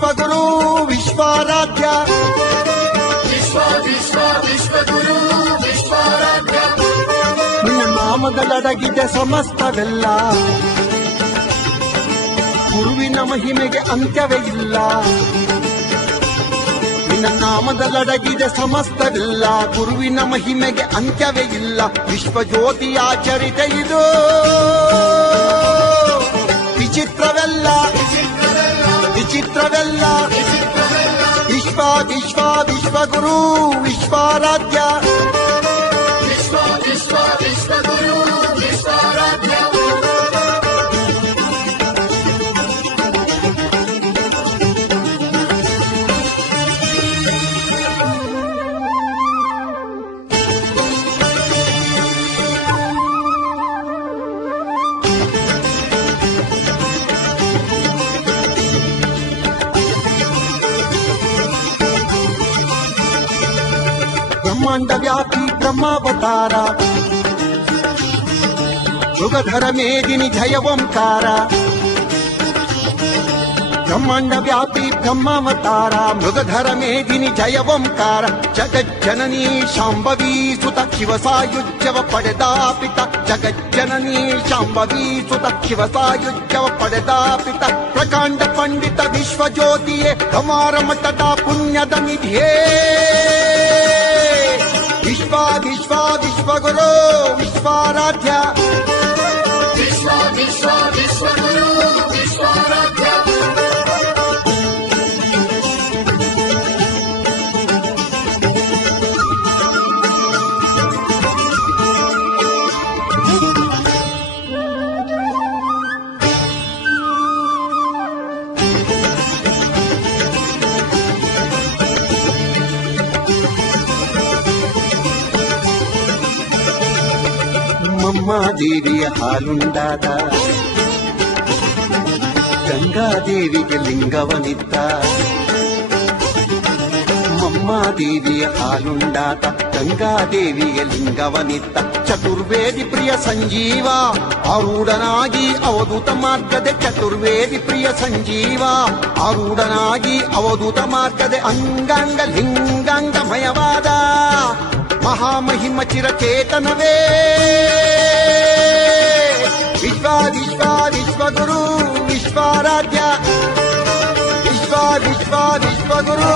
ವಿಶ್ವಗುರು ವಿಶ್ವಾರಾಧ್ಯ ವಿಶ್ವಗುರು ವಿಶ್ವಾರಾಧ್ಯ ನಿನ್ನ ನಾಮದಲ್ಲಡಗಿದೆ ಸಮಸ್ತವೆಲ್ಲ ಗುರುವಿನ ಮಹಿಮೆಗೆ ಅಂತ್ಯವೇ ಇಲ್ಲ ನಿನ್ನ ನಾಮದಲ್ಲಡಗಿದೆ ಸಮಸ್ತವಿಲ್ಲ ಗುರುವಿನ ಮಹಿಮೆಗೆ ಅಂತ್ಯವೇ ಇಲ್ಲ ವಿಶ್ವಜ್ಯೋತಿಯ ಚರಿತೆ ಇದು ವಿಚಿತ್ರವೆಲ್ಲ ವಿಚಿತ್ರವೆಲ್ಲ ವಿಶ್ವಗುರು ವಿಶ್ವಾರಾಧ್ಯ ವಿಶ್ವಗುರು ವಿಶ್ವಾರಾಧ್ಯ ಬ್ರಹ್ಮಾಂಡ ವ್ಯಾಪಿ ಬ್ರಹ್ಮಾವತಾರ ಮೃಗಧರ ಮೇದಿನಿ ಜಯ ಓಂಕಾರ ಬ್ರಹ್ಮಾಂಡ ವ್ಯಾಪಿ ಬ್ರಹ್ಮಾವತಾರ ಮೃಗಧರ ಮೇದಿನಿ ಜಯ ಓಂಕಾರ ಜಗಜ್ಜನನೀ ಶಾಂಭವೀ ಸುತ ಶಿವ ಸಾಯುಜ್ಯವ ಪಡೆದ ಪಿತ ಜಗಜ್ಜನನೀ ಶಾಂಭವೀ ಸುತ ಶಿವ ಸಾಯುಜ್ಯವ ಪಡೆದ ಪಿತ ಪ್ರಕಾಂಡ ಪಂಡಿತ ವಿಶ್ವಜ್ಯೋತಿಯೇ ಕಮಾರ ಮಠದ ಪುಣ್ಯದ ನಿಧಿಯೇ ವಿಶ್ವಗುರು ವಿಶ್ವಾರಾಧ್ಯ ವಿಶ್ವಗುರು ವಿಶ್ವಾರಾಧ್ಯ ದೇವಿಯ ಹಾಲುಂಡಾದ ಗಂಗಾದೇವಿಗೆ ಲಿಂಗವನಿದ್ದ ಮಮ್ಮಾದೇವಿಯ ಹಾಲುಂಡಾದ ಗಂಗಾದೇವಿಗೆ ಲಿಂಗವನಿದ್ದ ಚತುರ್ವೇದಿ ಪ್ರಿಯ ಸಂಜೀವ ಆರೂಢನಾಗಿ ಅವಧೂತ ಮಾರ್ಗದೆ ಚತುರ್ವೇದಿ ಪ್ರಿಯ ಸಂಜೀವ ಆರೂಢನಾಗಿ ಅವಧೂತ ಮಾರ್ಗದೆ ಅಂಗಾಂಗ ಲಿಂಗಾಂಗಮಯವಾದ ಮಹಾಮಹಿಮ ಚಿರಚೇತನವೇ ವಿಶ್ವಗುರು ವಿಶ್ವಾರಾಧ್ಯ ವಿಶ್ವಗುರು